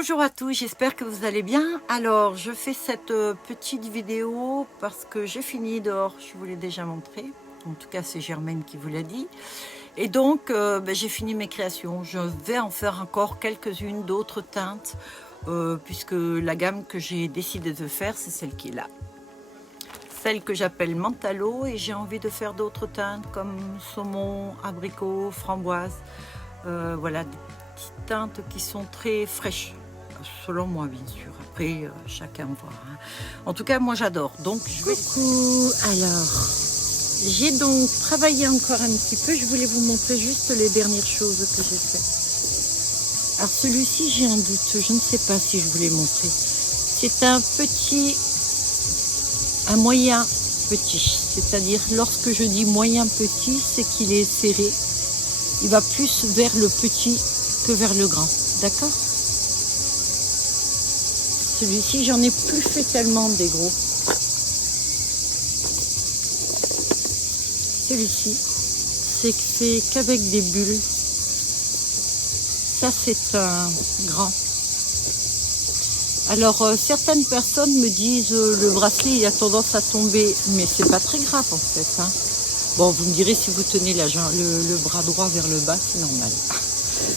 Bonjour à tous, j'espère que vous allez bien. Alors, je fais cette petite vidéo parce que j'ai fini dehors, je vous l'ai déjà montré. En tout cas, c'est Germaine qui vous l'a dit. Et donc, j'ai fini mes créations. Je vais en faire encore quelques-unes d'autres teintes, puisque la gamme que j'ai décidé de faire, c'est celle qui est là. Celle que j'appelle Mentalo, et j'ai envie de faire d'autres teintes comme saumon, abricot, framboise. Voilà, des petites teintes qui sont très fraîches, selon moi bien sûr. Après, chacun voit. Hein. En tout cas, moi j'adore. Donc, coucou. Alors, j'ai donc travaillé encore un petit peu. Je voulais vous montrer juste les dernières choses que j'ai faites. Alors celui-ci, j'ai un doute. Je ne sais pas si je vous l'ai montré. C'est un moyen petit. C'est-à-dire, lorsque je dis moyen petit, c'est qu'il est serré. Il va plus vers le petit que vers le grand. D'accord? Celui-ci, j'en ai plus fait tellement des gros. Celui-ci, c'est fait qu'avec des bulles. Ça, c'est un grand. Alors, certaines personnes me disent le bracelet, il a tendance à tomber. Mais c'est pas très grave, en fait. Hein. Bon, vous me direz, si vous tenez le bras droit vers le bas, c'est normal.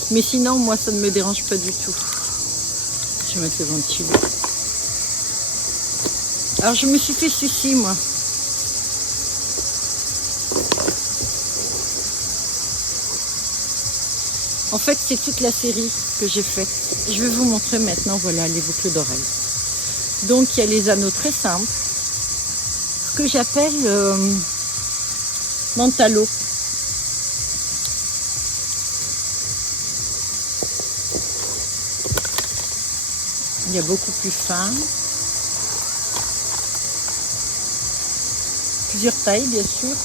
Mais sinon, moi, ça ne me dérange pas du tout. Je vais mettre le ventilo. Alors, je me suis fait ceci, moi. En fait, c'est toute la série que j'ai faite. Je vais vous montrer maintenant, voilà, les boucles d'oreilles. Donc, il y a les anneaux très simples. Ce que j'appelle Mentalo. Il y a beaucoup plus fin. Plusieurs tailles, bien sûr.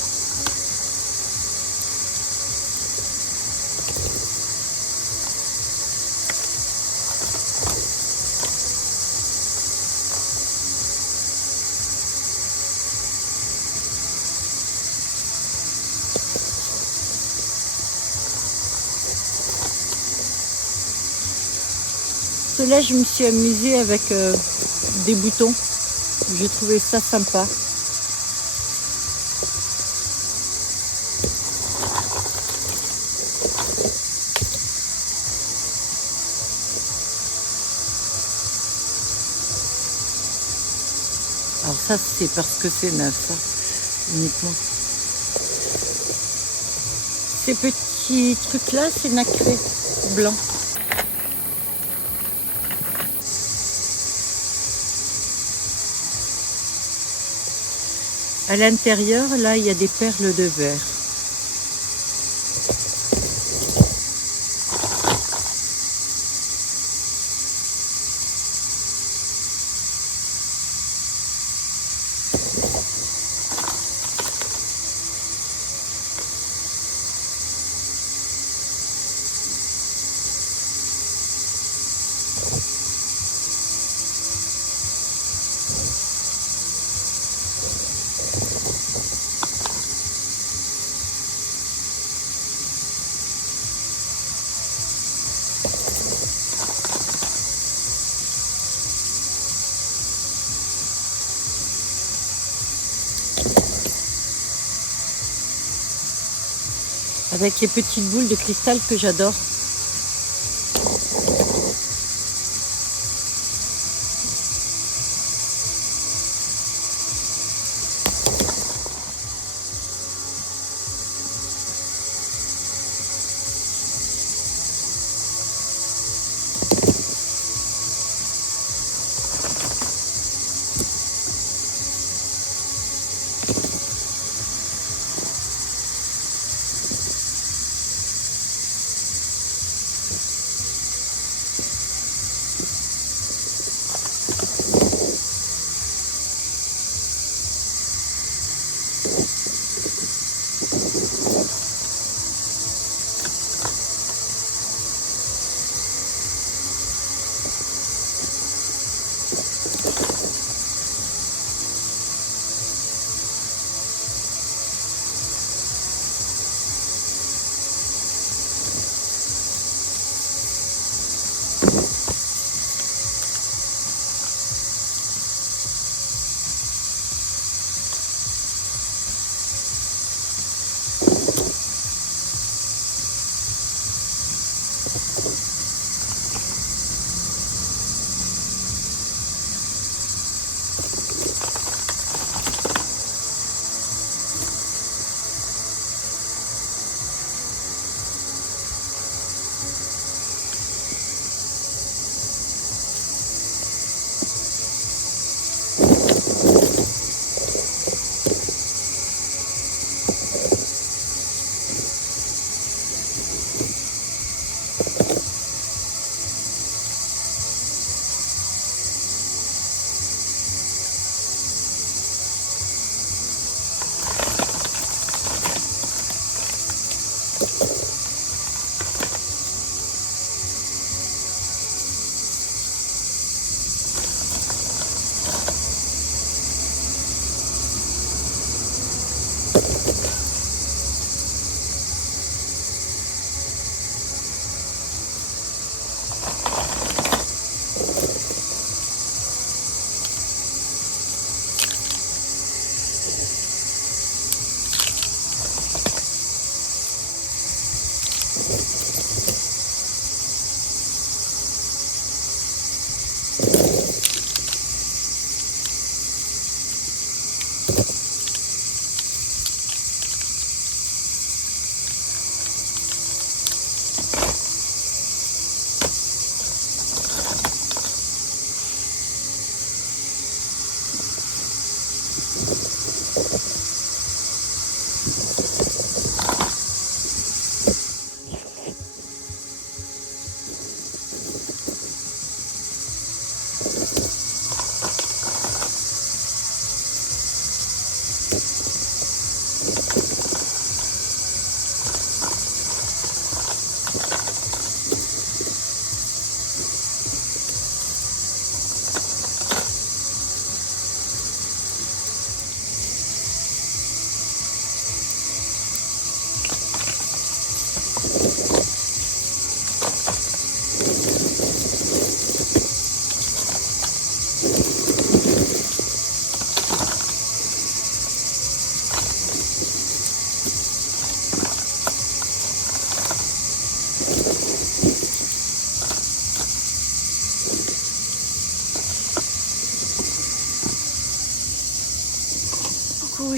Cela, je me suis amusée avec des boutons. J'ai trouvé ça sympa. Alors ça, c'est parce que c'est neuf, hein, uniquement. Ces petits trucs-là, c'est nacré blanc. À l'intérieur, là, il y a des perles de verre. Avec les petites boules de cristal que j'adore.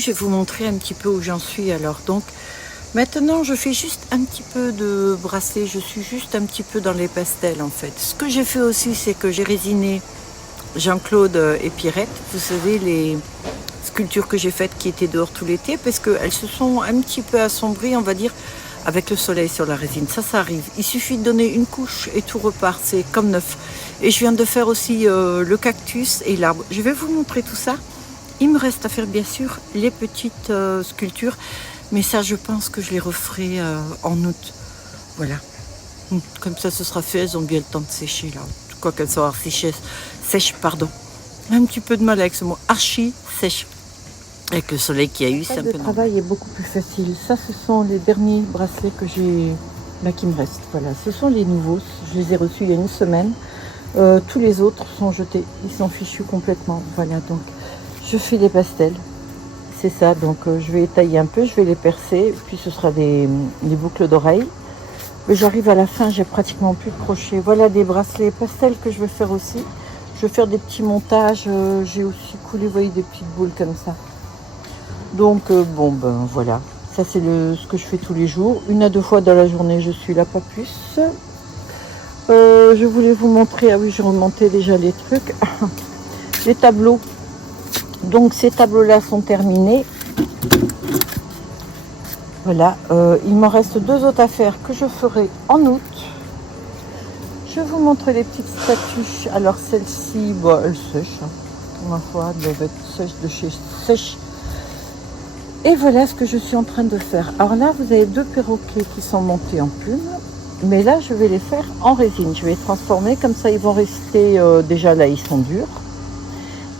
Je vais vous montrer un petit peu où j'en suis. Alors donc maintenant je fais juste un petit peu de bracelet, je suis juste un petit peu dans les pastels en fait. Ce que j'ai fait aussi, c'est que j'ai résiné Jean-Claude et Pierrette, vous savez, les sculptures que j'ai faites qui étaient dehors tout l'été, parce qu'elles se sont un petit peu assombries, on va dire, avec le soleil sur la résine. Ça arrive, il suffit de donner une couche et tout repart, c'est comme neuf. Et je viens de faire aussi le cactus et l'arbre. Je vais vous montrer tout ça. Il me reste à faire bien sûr les petites sculptures, mais ça je pense que je les referai en août. Voilà, comme ça ce sera fait, elles ont bien le temps de sécher là. Quoi qu'elles soient sèches, pardon. Un petit peu de mal avec ce mot, archi sèche. Avec le soleil qu'il y a eu, c'est un peu normal. Le travail est beaucoup plus facile. Ça, ce sont les derniers bracelets que j'ai là qui me restent. Voilà, ce sont les nouveaux. Je les ai reçus il y a une semaine. Tous les autres sont jetés. Ils sont fichus complètement. Voilà, donc je fais des pastels. C'est ça. Donc je vais étailler un peu, je vais les percer. Puis ce sera des boucles d'oreilles. J'arrive à la fin, j'ai pratiquement plus de crochet. Voilà des bracelets pastels que je vais faire aussi. Je vais faire des petits montages. J'ai aussi coulé, vous voyez, des petites boules comme ça. Donc bon ben voilà, ça c'est ce que je fais tous les jours, 1 à 2 fois dans la journée je suis là, pas plus. Je voulais vous montrer, ah oui j'ai remonté déjà les trucs, les tableaux. Donc ces tableaux là sont terminés. Voilà, il m'en reste 2 autres à faire que je ferai en août. Je vous montre les petites statues. Alors celle-ci, bon, elle sèche, hein. Ma foi, elle doit être sèche de chez sèche. Et voilà ce que je suis en train de faire. Alors là, vous avez 2 perroquets qui sont montés en plumes. Mais là, je vais les faire en résine. Je vais les transformer. Comme ça, ils vont rester... déjà, là, ils sont durs.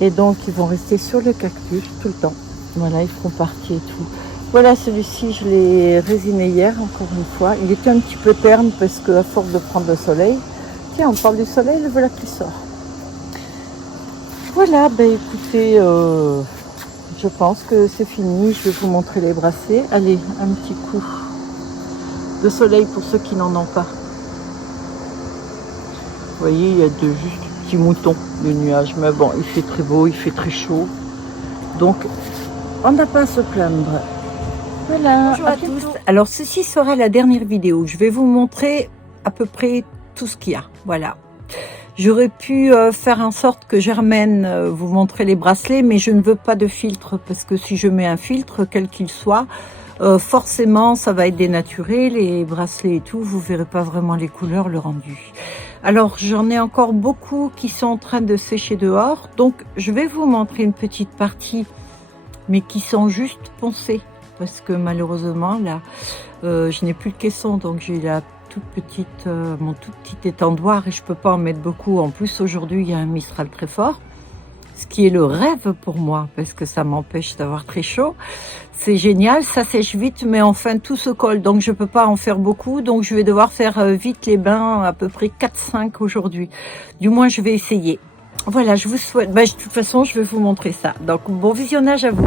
Et donc, ils vont rester sur le cactus tout le temps. Voilà, ils feront partie et tout. Voilà, celui-ci, je l'ai résiné hier, encore une fois. Il était un petit peu terne parce qu'à force de prendre le soleil... Tiens, on parle du soleil, le voilà qui sort. Voilà, ben écoutez... je pense que c'est fini, je vais vous montrer les bracelets. Allez, un petit coup de soleil pour ceux qui n'en ont pas. Vous voyez, il y a juste des petits moutons, des nuages. Mais bon, il fait très beau, il fait très chaud. Donc, on n'a pas à se plaindre. Voilà. Bonjour à tous. Alors, ceci sera la dernière vidéo. Je vais vous montrer à peu près tout ce qu'il y a. Voilà. J'aurais pu faire en sorte que Germaine vous montre les bracelets, mais je ne veux pas de filtre, parce que si je mets un filtre, quel qu'il soit, forcément ça va être dénaturé, les bracelets et tout, vous verrez pas vraiment les couleurs, le rendu. Alors j'en ai encore beaucoup qui sont en train de sécher dehors, donc je vais vous montrer une petite partie, mais qui sont juste poncées, parce que malheureusement là, je n'ai plus de caisson, donc j'ai la toute petite, mon tout petit étendoir et je peux pas en mettre beaucoup. En plus aujourd'hui il y a un Mistral très fort, ce qui est le rêve pour moi parce que ça m'empêche d'avoir très chaud. C'est génial, ça sèche vite, mais enfin tout se colle, donc je peux pas en faire beaucoup, donc je vais devoir faire vite les bains, à peu près 4-5 aujourd'hui. Du moins je vais essayer. Voilà, je vous souhaite, de toute façon je vais vous montrer ça, donc bon visionnage à vous.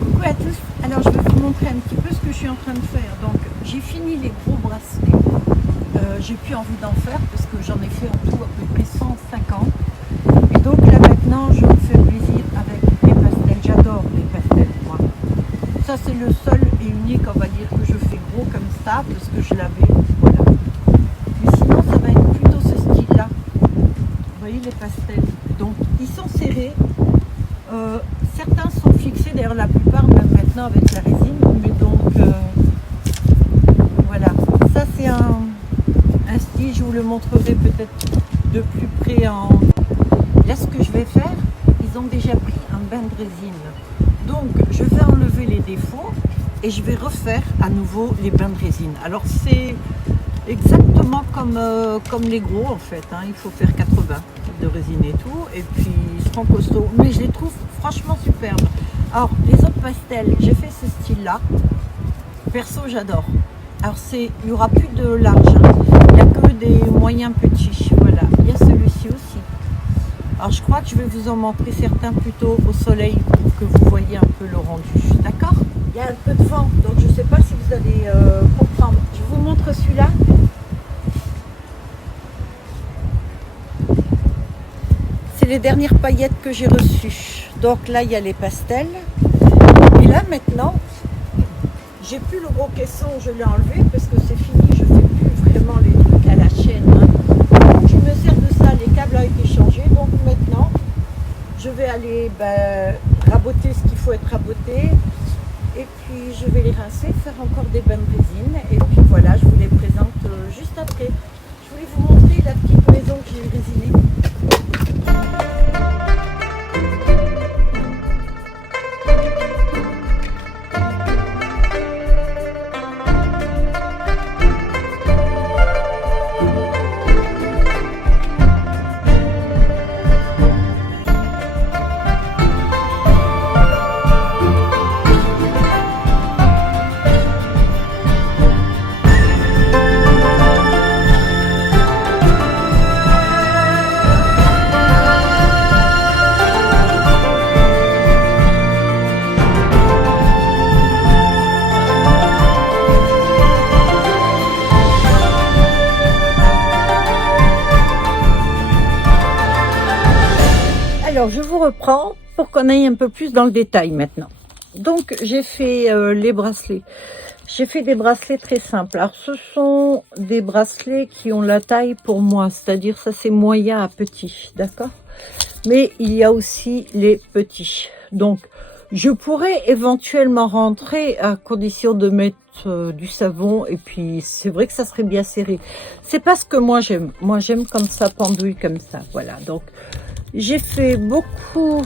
Coucou à tous, alors je vais vous montrer un petit peu ce que je suis en train de faire. Donc j'ai fini les gros bracelets, j'ai plus envie d'en faire parce que j'en ai fait en tout à peu près 150. Et donc là maintenant je me fais plaisir avec les pastels, j'adore les pastels moi. Ça c'est le seul et unique, on va dire, que je fais gros comme ça parce que je l'avais, voilà. Mais sinon ça va être plutôt ce style là. Vous voyez les pastels, donc ils sont serrés. certains sont fixés, d'ailleurs la plupart même maintenant avec la résine, mais donc voilà, ça c'est un style, je vous le montrerai peut-être de plus près en... Là ce que je vais faire, ils ont déjà pris un bain de résine, donc je vais enlever les défauts et je vais refaire à nouveau les bains de résine. Alors c'est exactement comme les gros en fait, hein. Il faut faire 80 de résine et tout, et puis ils seront costauds, mais je les trouve franchement superbes. Alors les autres pastels, j'ai fait ce style là, perso j'adore. Alors il n'y aura plus de large, hein. Il n'y a que des moyens petits, voilà. Il y a celui-ci aussi. Alors je crois que je vais vous en montrer certains plutôt au soleil pour que vous voyez un peu le rendu, d'accord? Il y a un peu de vent, donc je ne sais pas si vous allez comprendre. Je vous montre celui-là. C'est les dernières paillettes que j'ai reçues. Donc là, il y a les pastels. Et là, maintenant, j'ai plus le gros caisson, je l'ai enlevé parce que c'est fini. Je ne fais plus vraiment les trucs à la chaîne, hein. Je me sers de ça, les câbles ont été changés. Donc maintenant, je vais aller raboter ce qu'il faut être raboté. Et puis je vais les rincer, faire encore des bains de résine. Et puis voilà, je vous les présente juste après. Je voulais vous montrer la petite maison que j'ai résinée. Alors, je vous reprends pour qu'on aille un peu plus dans le détail maintenant. Donc, j'ai fait les bracelets. J'ai fait des bracelets très simples. Alors, ce sont des bracelets qui ont la taille pour moi, c'est-à-dire ça c'est moyen à petit, d'accord? Mais il y a aussi les petits. Donc, je pourrais éventuellement rentrer à condition de mettre du savon, et puis c'est vrai que ça serait bien serré. C'est pas ce que moi j'aime. Moi, j'aime comme ça, pendouille comme ça. Voilà, donc j'ai fait beaucoup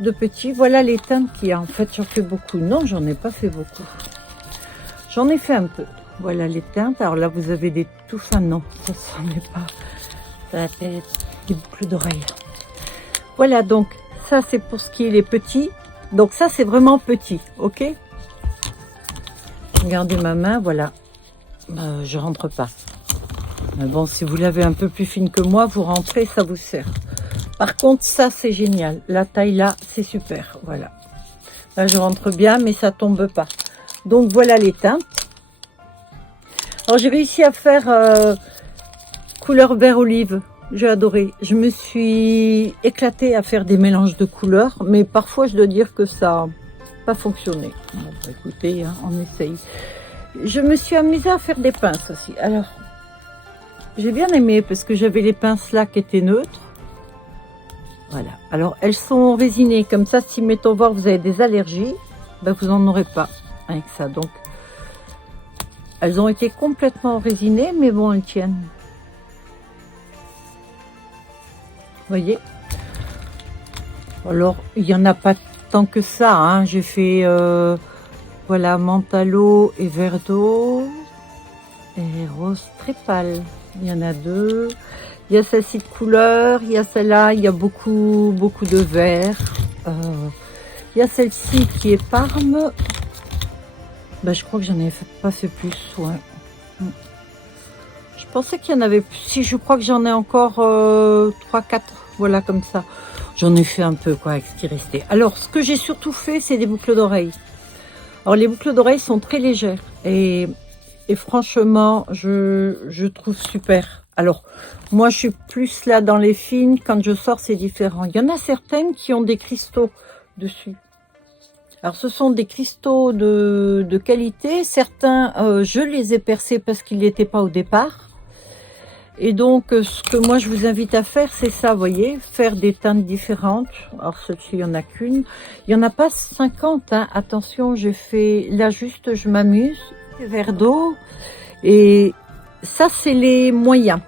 de petits. Voilà les teintes qu'il y a. En fait, j'en fais beaucoup. Non, j'en ai pas fait beaucoup. J'en ai fait un peu. Voilà les teintes. Alors là, vous avez des tout fins. Non, ça s'en est pas. Ça a des boucles d'oreilles. Voilà, donc ça c'est pour ce qui est les petits. Donc ça c'est vraiment petit, ok? Regardez ma main, voilà. Je rentre pas. Mais bon, si vous l'avez un peu plus fine que moi, vous rentrez, ça vous sert. Par contre, ça c'est génial. La taille là, c'est super. Voilà. Là, je rentre bien, mais ça tombe pas. Donc voilà les teintes. Alors j'ai réussi à faire couleur vert olive. J'ai adoré. Je me suis éclatée à faire des mélanges de couleurs, mais parfois je dois dire que ça n'a pas fonctionné. Bon, écoutez, hein, on essaye. Je me suis amusée à faire des pinces aussi. Alors, j'ai bien aimé parce que j'avais les pinces là qui étaient neutres. Voilà. Alors, elles sont résinées. Comme ça, si mettons voir, vous avez des allergies, ben, vous n'en aurez pas avec ça. Donc, elles ont été complètement résinées, mais bon, elles tiennent. Voyez, alors il n'y en a pas tant que ça, hein. J'ai fait voilà, mentalo et vert d'eau et rose très pâle. Il y en a deux. Il y a celle-ci de couleur, il y a celle-là, il y a beaucoup de vert. Il y a celle-ci qui est parme. Ben, je crois que j'en ai pas fait plus, ouais. Je pensais qu'il y en avait plus. Si, je crois que j'en ai encore 3-4, voilà, comme ça. J'en ai fait un peu, quoi, avec ce qui restait. Alors, ce que j'ai surtout fait, c'est des boucles d'oreilles. Alors, les boucles d'oreilles sont très légères. Et franchement, je trouve super. Alors, moi, je suis plus là dans les fines. Quand je sors, c'est différent. Il y en a certaines qui ont des cristaux dessus. Alors, ce sont des cristaux de qualité. Certains, je les ai percés parce qu'ils n'étaient pas au départ. Et donc, ce que moi je vous invite à faire, c'est ça, vous voyez, faire des teintes différentes. Alors, celle-ci, il n'y en a qu'une. Il n'y en a pas 50, hein. Attention, j'ai fait, là juste, je m'amuse, verre d'eau. Et ça, c'est les moyens.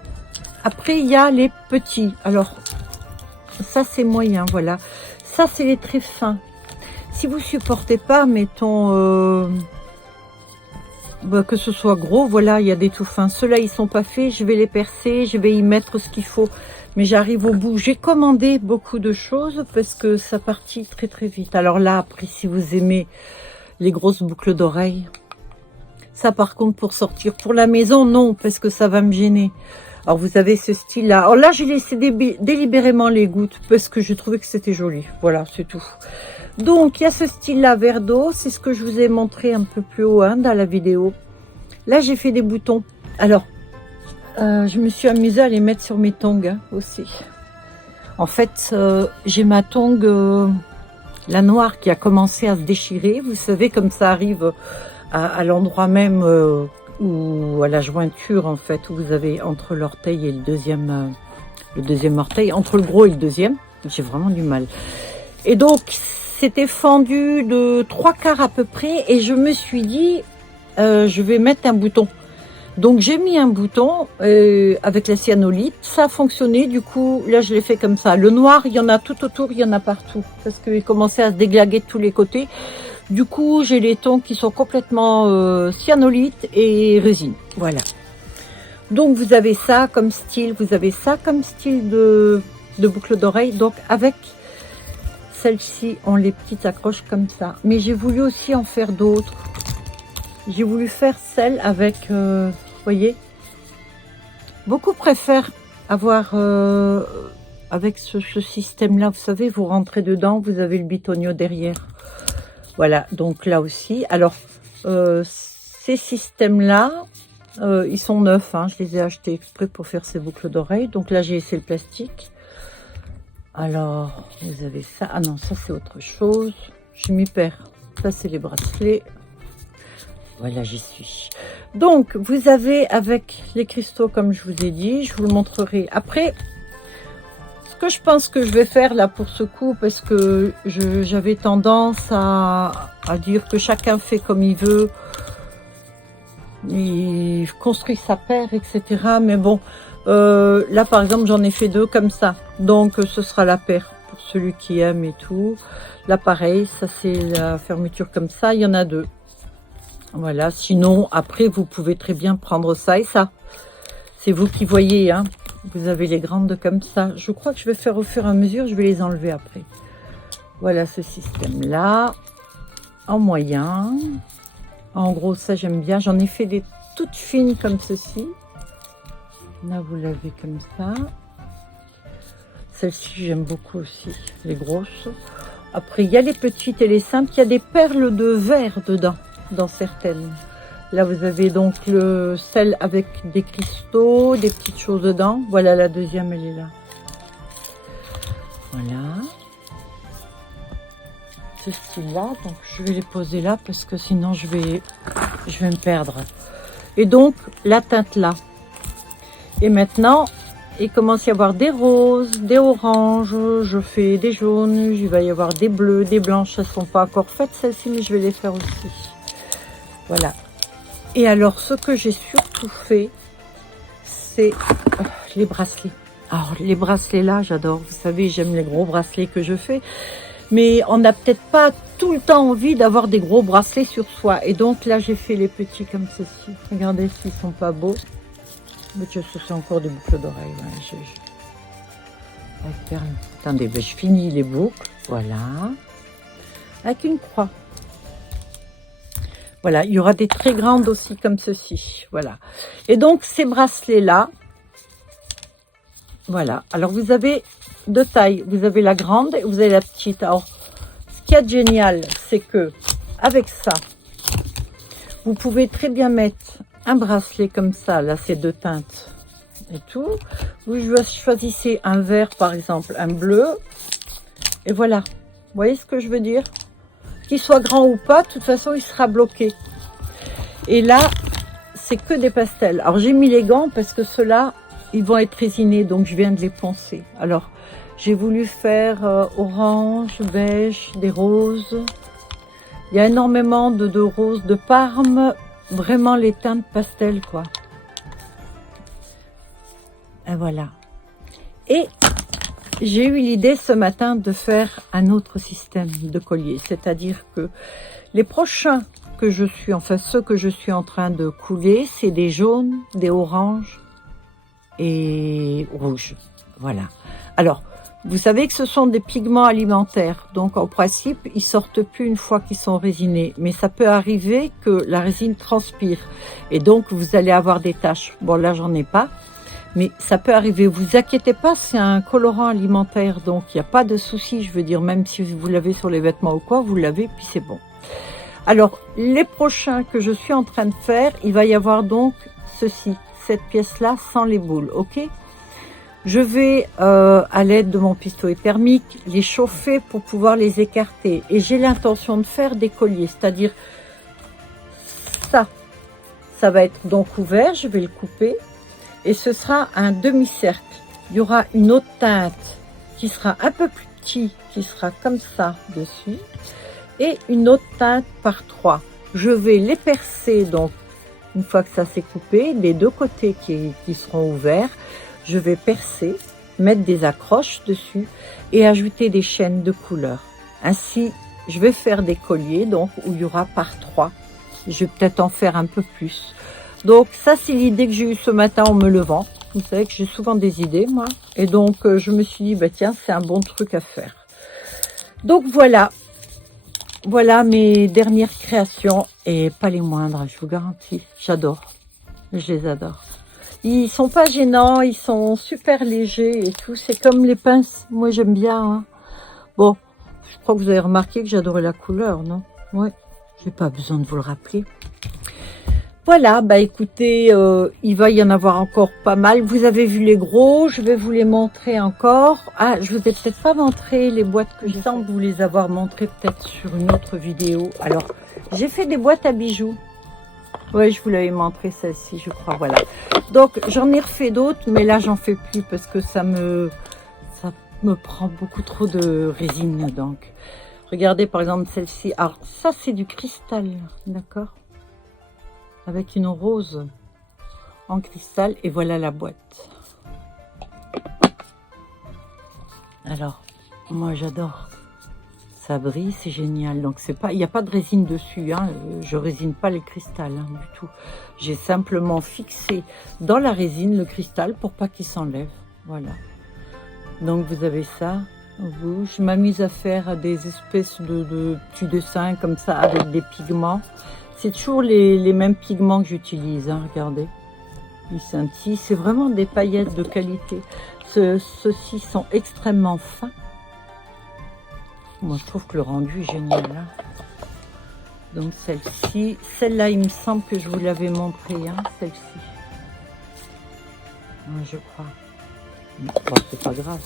Après, il y a les petits. Alors, ça, c'est moyen, voilà. Ça, c'est les très fins. Si vous supportez pas, mettons... que ce soit gros, voilà, il y a des tout fins. Ceux-là, ils sont pas faits, je vais les percer, je vais y mettre ce qu'il faut. Mais j'arrive au bout. J'ai commandé beaucoup de choses parce que ça partit très très vite. Alors là, après, si vous aimez les grosses boucles d'oreilles, ça par contre, pour sortir pour la maison, non, parce que ça va me gêner. Alors vous avez ce style-là. Alors là, j'ai laissé délibérément les gouttes parce que je trouvais que c'était joli. Voilà, c'est tout. Donc, il y a ce style-là, verre d'eau. C'est ce que je vous ai montré un peu plus haut hein, dans la vidéo. Là, j'ai fait des boutons. Alors, je me suis amusée à les mettre sur mes tongs hein, aussi. En fait, j'ai ma tongue, la noire, qui a commencé à se déchirer. Vous savez, comme ça arrive à l'endroit même ou à la jointure, en fait, où vous avez entre l'orteil et le deuxième orteil, entre le gros et le deuxième. J'ai vraiment du mal. Et donc, c'était fendu de 3/4 à peu près et je me suis dit je vais mettre un bouton. Donc j'ai mis un bouton avec la cyanolite, ça a fonctionné, du coup là je l'ai fait comme ça. Le noir, il y en a tout autour, il y en a partout parce qu'il commençait à se déglaguer de tous les côtés. Du coup j'ai les tons qui sont complètement cyanolite et résine, voilà. Donc vous avez ça comme style, vous avez ça comme style de boucle d'oreille, donc avec celles-ci ont les petites accroches comme ça, mais j'ai voulu aussi en faire d'autres. J'ai voulu faire celle avec, voyez, beaucoup préfèrent avoir avec ce système-là. Vous savez, vous rentrez dedans, vous avez le bitonio derrière. Voilà, donc là aussi. Alors, ces systèmes-là, ils sont neufs. Hein, je les ai achetés exprès pour faire ces boucles d'oreilles. Donc là, j'ai essayé le plastique. Alors, vous avez ça. Ah non, ça c'est autre chose. Je m'y perds. Ça, c'est les bracelets. Voilà, j'y suis. Donc, vous avez avec les cristaux, comme je vous ai dit, je vous le montrerai après. Ce que je pense que je vais faire là pour ce coup, parce que j'avais tendance à dire que chacun fait comme il veut, il construit sa paire, etc. Mais bon, là par exemple, j'en ai fait deux comme ça. Donc, ce sera la paire pour celui qui aime et tout. Là, pareil, ça c'est la fermeture comme ça. Il y en a deux. Voilà, sinon, après, vous pouvez très bien prendre ça et ça. C'est vous qui voyez, hein. Vous avez les grandes comme ça. Je crois que je vais faire au fur et à mesure, je vais les enlever après. Voilà ce système-là. En moyen. En gros, ça, j'aime bien. J'en ai fait des toutes fines comme ceci. Là, vous l'avez comme ça. Celle-ci, j'aime beaucoup aussi, les grosses. Après, il y a les petites et les simples. Il y a des perles de verre dedans. Dans certaines. Là, vous avez donc celle avec des cristaux, des petites choses dedans. Voilà, la deuxième, elle est là. Voilà. Ce style-là. Donc, je vais les poser là parce que sinon, je vais me perdre. Et donc, la teinte là. Et maintenant, il commence à y avoir des roses, des oranges. Je fais des jaunes. Il va y avoir des bleus, des blanches. Elles ne sont pas encore faites, celles-ci, mais je vais les faire aussi. Voilà. Et alors, ce que j'ai surtout fait, c'est les bracelets. Alors, les bracelets là, j'adore. Vous savez, j'aime les gros bracelets que je fais. Mais on n'a peut-être pas tout le temps envie d'avoir des gros bracelets sur soi. Et donc, là, j'ai fait les petits comme ceci. Regardez s'ils sont pas beaux. Mais ce sont encore des boucles d'oreilles. Ouais. Attendez, ben, je finis les boucles. Voilà. Avec une croix. Voilà, il y aura des très grandes aussi comme ceci. Voilà. Et donc, ces bracelets-là, voilà. Alors, vous avez deux tailles. Vous avez la grande et vous avez la petite. Alors, ce qu'il y a de génial, c'est que avec ça, vous pouvez très bien mettre un bracelet comme ça. Là, c'est deux teintes et tout. Vous choisissez un vert, par exemple, un bleu. Et voilà. Vous voyez ce que je veux dire ? Qu'il soit grand ou pas, de toute façon, il sera bloqué. Et là, c'est que des pastels. Alors, j'ai mis les gants parce que ceux-là, ils vont être résinés, donc je viens de les poncer. Alors, j'ai voulu faire orange, beige, des roses. Il y a énormément de roses, de Parme, vraiment les teintes pastel, quoi. Et voilà. Et j'ai eu l'idée ce matin de faire un autre système de collier, c'est-à-dire que les prochains que je suis, enfin ceux que je suis en train de couler, c'est des jaunes, des oranges et rouges. Voilà. Alors, vous savez que ce sont des pigments alimentaires, donc en principe, ils sortent plus une fois qu'ils sont résinés. Mais ça peut arriver que la résine transpire et donc vous allez avoir des taches. Bon, là, j'en ai pas, mais ça peut arriver. Vous inquiétez pas, c'est un colorant alimentaire, donc il n'y a pas de souci. Je veux dire, même si vous l'avez sur les vêtements ou quoi, vous l'avez, puis c'est bon. Alors, les prochains que je suis en train de faire, il va y avoir donc ceci, cette pièce-là sans les boules, ok? Je vais, à l'aide de mon pistolet thermique, les chauffer pour pouvoir les écarter. Et j'ai l'intention de faire des colliers, c'est-à-dire ça. Ça va être donc ouvert, je vais le couper. Et ce sera un demi-cercle. Il y aura une autre teinte qui sera un peu plus petite, qui sera comme ça dessus. Et une autre teinte par 3. Je vais les percer, donc, une fois que ça s'est coupé, les deux côtés qui seront ouverts. Je vais percer, mettre des accroches dessus et ajouter des chaînes de couleurs. Ainsi, je vais faire des colliers donc où il y aura par 3. Je vais peut-être en faire un peu plus. Donc ça, c'est l'idée que j'ai eue ce matin en me levant. Vous savez que j'ai souvent des idées, moi. Et donc, je me suis dit, bah, tiens, c'est un bon truc à faire. Donc voilà. Voilà mes dernières créations et pas les moindres, je vous garantis. J'adore. Je les adore. Ils sont pas gênants, ils sont super légers et tout. C'est comme les pinces. Moi, j'aime bien. Hein. Bon, je crois que vous avez remarqué que j'adorais la couleur, non? Ouais, j'ai pas besoin de vous le rappeler. Voilà, bah écoutez, il va y en avoir encore pas mal. Vous avez vu les gros, je vais vous les montrer encore. Ah, je vous ai peut-être pas montré les boîtes que j'ai. Il semble vous les avoir montrées peut-être sur une autre vidéo. Alors, j'ai fait des boîtes à bijoux. Ouais, je vous l'avais montré celle-ci, je crois, voilà. Donc, j'en ai refait d'autres, mais là, j'en fais plus parce que ça me prend beaucoup trop de résine, donc. Regardez, par exemple, celle-ci. Alors, ça, c'est du cristal, d'accord? Avec une rose en cristal, et voilà la boîte. Alors, moi, j'adore. Ça brille, c'est génial. Donc c'est pas, il n'y a pas de résine dessus, hein. Je résine pas le cristal hein, du tout. J'ai simplement fixé dans la résine le cristal pour pas qu'il s'enlève. Voilà. Donc vous avez ça. Je m'amuse à faire des espèces de petits dessins comme ça avec des pigments. C'est toujours les mêmes pigments que j'utilise. Hein, regardez. Ils scintillent. C'est vraiment des paillettes de qualité. Ceux-ci sont extrêmement fins. Moi, je trouve que le rendu est génial. Hein. Donc, celle-ci. Celle-là, il me semble que je vous l'avais montré. Hein, celle-ci. Ouais, je crois. Bon, c'est pas grave.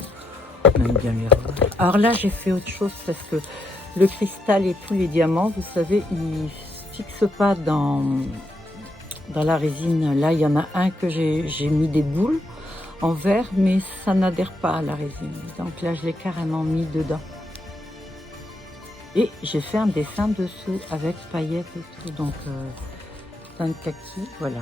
On aime bien les revoir. Alors là, j'ai fait autre chose parce que le cristal et tous les diamants, vous savez, ils ne se fixent pas dans la résine. Là, il y en a un que j'ai mis des boules en verre, mais ça n'adhère pas à la résine. Donc là, je l'ai carrément mis dedans. Et j'ai fait un dessin dessous avec paillettes et tout, donc teint de kaki, voilà.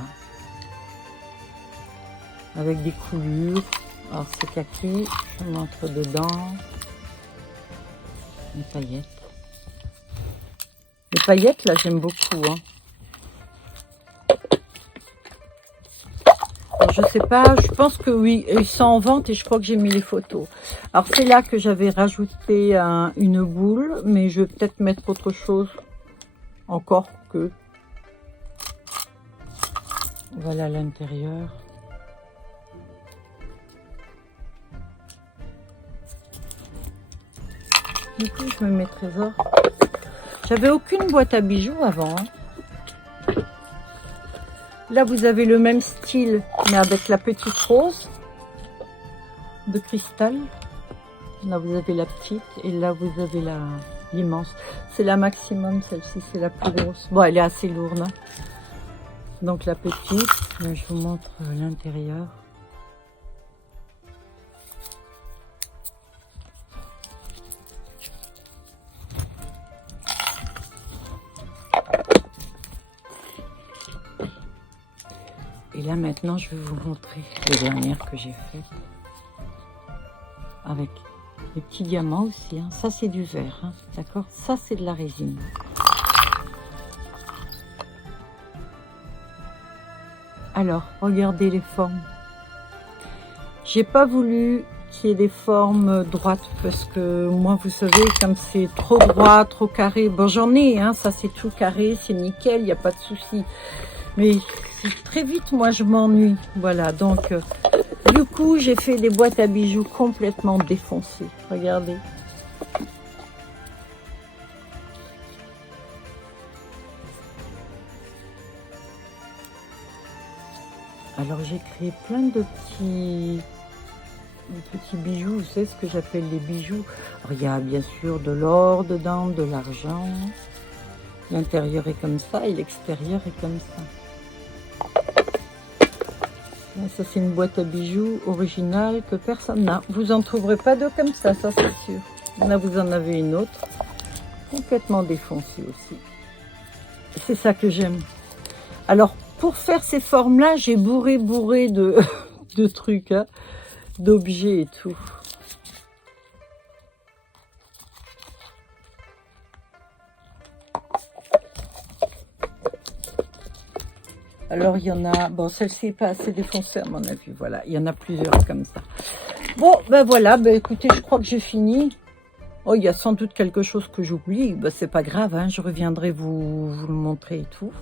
Avec des coulures. Alors c'est kaki, je montre dedans. Les paillettes. Les paillettes, là, j'aime beaucoup. Hein. Alors, je sais pas, je pense que oui, ils sont en vente et je crois que j'ai mis les photos. Alors c'est là que j'avais rajouté une boule, mais je vais peut-être mettre autre chose encore que. Voilà l'intérieur. Du coup, je me mets trésor. J'avais aucune boîte à bijoux avant. Hein. Là, vous avez le même style, mais avec la petite rose de cristal. Là, vous avez la petite et là, vous avez l'immense. C'est la maximum, celle-ci, c'est la plus grosse. Bon, elle est assez lourde. Hein. Donc, la petite, là, je vous montre l'intérieur. là maintenant je vais vous montrer les dernières que j'ai faites. Avec des petits diamants aussi, hein. Ça c'est du verre, hein. D'accord? Ça c'est de la résine. Alors, regardez les formes. J'ai pas voulu qu'il y ait des formes droites parce que moi, vous savez, comme c'est trop droit, trop carré, bon j'en ai, hein, ça c'est tout carré, c'est nickel, il n'y a pas de souci. Mais très vite, moi je m'ennuie. Voilà, donc du coup, j'ai fait des boîtes à bijoux complètement défoncées. Regardez. Alors j'ai créé plein de petits bijoux, vous savez ce que j'appelle les bijoux. Alors, il y a bien sûr de l'or dedans, de l'argent. L'intérieur est comme ça et l'extérieur est comme ça. Là, ça c'est une boîte à bijoux originale que personne n'a. Vous en trouverez pas deux comme ça c'est sûr. Là vous en avez une autre, complètement défoncée aussi. C'est ça que j'aime. Alors pour faire ces formes-là, j'ai bourré de trucs, hein, d'objets et tout. Alors il y en a, bon celle-ci n'est pas assez défoncée à mon avis, voilà, il y en a plusieurs comme ça. Bon ben voilà, ben écoutez, je crois que j'ai fini. Oh, il y a sans doute quelque chose que j'oublie, ben c'est pas grave, hein, je reviendrai vous le montrer et tout.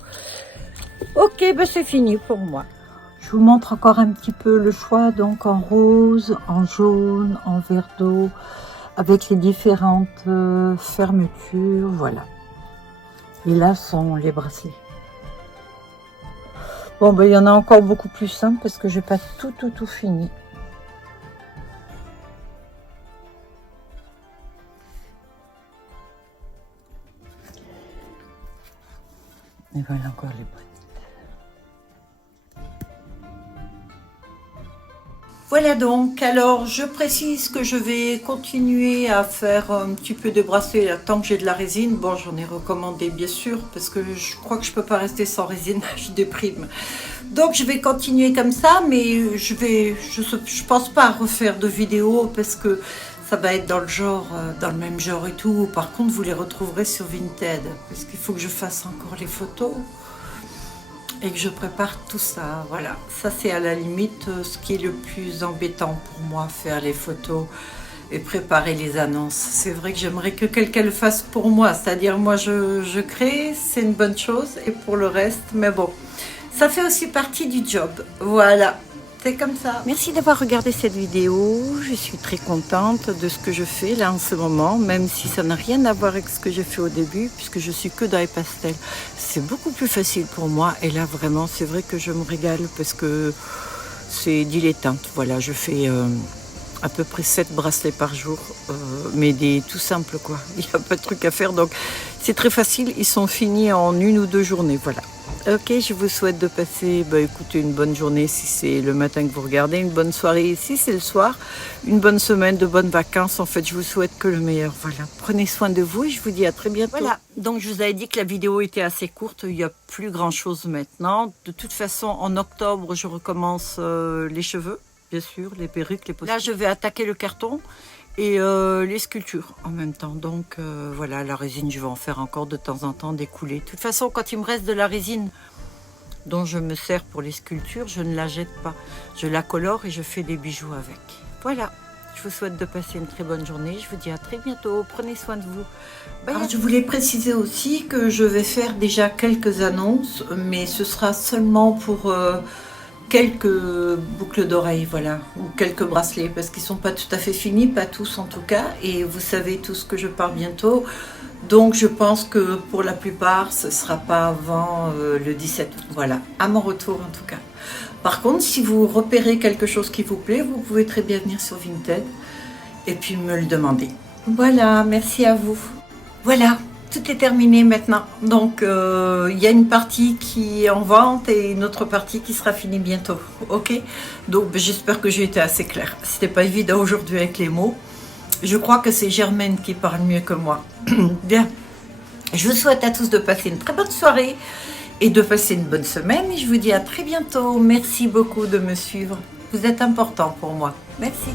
Ok, ben c'est fini pour moi. Je vous montre encore un petit peu le choix, donc en rose, en jaune, en vert d'eau, avec les différentes fermetures, voilà. Et là sont les bracelets. Bon, ben il y en a encore beaucoup plus simple parce que j'ai pas tout fini. Et voilà encore les boîtes. Voilà donc, alors je précise que je vais continuer à faire un petit peu de bracelet tant que j'ai de la résine. Bon, j'en ai recommandé bien sûr parce que je crois que je peux pas rester sans résine, je déprime. Donc je vais continuer comme ça, mais je pense pas refaire de vidéos parce que ça va être dans le genre, dans le même genre et tout. Par contre, vous les retrouverez sur Vinted parce qu'il faut que je fasse encore les photos. Et que je prépare tout ça, voilà. Ça c'est à la limite ce qui est le plus embêtant pour moi, faire les photos et préparer les annonces. C'est vrai que j'aimerais que quelqu'un le fasse pour moi, c'est-à-dire moi je crée, c'est une bonne chose, et pour le reste, mais bon, ça fait aussi partie du job, voilà. C'est comme ça. Merci d'avoir regardé cette vidéo. Je suis très contente de ce que je fais là en ce moment, même si ça n'a rien à voir avec ce que j'ai fait au début, puisque je suis que dans les pastels. C'est beaucoup plus facile pour moi. Et là, vraiment, c'est vrai que je me régale parce que c'est dilettante. Voilà, je fais à peu près 7 bracelets par jour, mais des tout simples, quoi. Il n'y a pas de truc à faire, donc c'est très facile. Ils sont finis en 1 ou 2 journées, voilà. Ok, je vous souhaite de passer, écoutez, une bonne journée si c'est le matin que vous regardez, une bonne soirée si c'est le soir, une bonne semaine, de bonnes vacances. En fait, je vous souhaite que le meilleur. Voilà, prenez soin de vous et je vous dis à très bientôt. Voilà, donc je vous avais dit que la vidéo était assez courte, il n'y a plus grand chose maintenant. De toute façon, en octobre, je recommence les cheveux, bien sûr, les perruques, les postiers. Là, je vais attaquer le carton et les sculptures en même temps. Donc voilà, la résine, je vais en faire encore de temps en temps, des coulées. De toute façon, quand il me reste de la résine dont je me sers pour les sculptures, je ne la jette pas. Je la colore et je fais des bijoux avec. Voilà, je vous souhaite de passer une très bonne journée. Je vous dis à très bientôt. Prenez soin de vous. Bye. Alors, je voulais préciser aussi que je vais faire déjà quelques annonces, mais ce sera seulement pour quelques boucles d'oreilles, voilà, ou quelques bracelets, parce qu'ils sont pas tout à fait finis, pas tous en tout cas, et vous savez tous que je pars bientôt, donc je pense que pour la plupart, ce sera pas avant le 17 août, voilà, à mon retour en tout cas. Par contre, si vous repérez quelque chose qui vous plaît, vous pouvez très bien venir sur Vinted, et puis me le demander. Voilà, merci à vous. Voilà. Tout est terminé maintenant, donc il y a une partie qui est en vente et une autre partie qui sera finie bientôt, ok? Donc j'espère que j'ai été assez claire. C'était pas évident aujourd'hui avec les mots. Je crois que c'est Germaine qui parle mieux que moi. Bien, je vous souhaite à tous de passer une très bonne soirée et de passer une bonne semaine. Et je vous dis à très bientôt. Merci beaucoup de me suivre. Vous êtes important pour moi. Merci.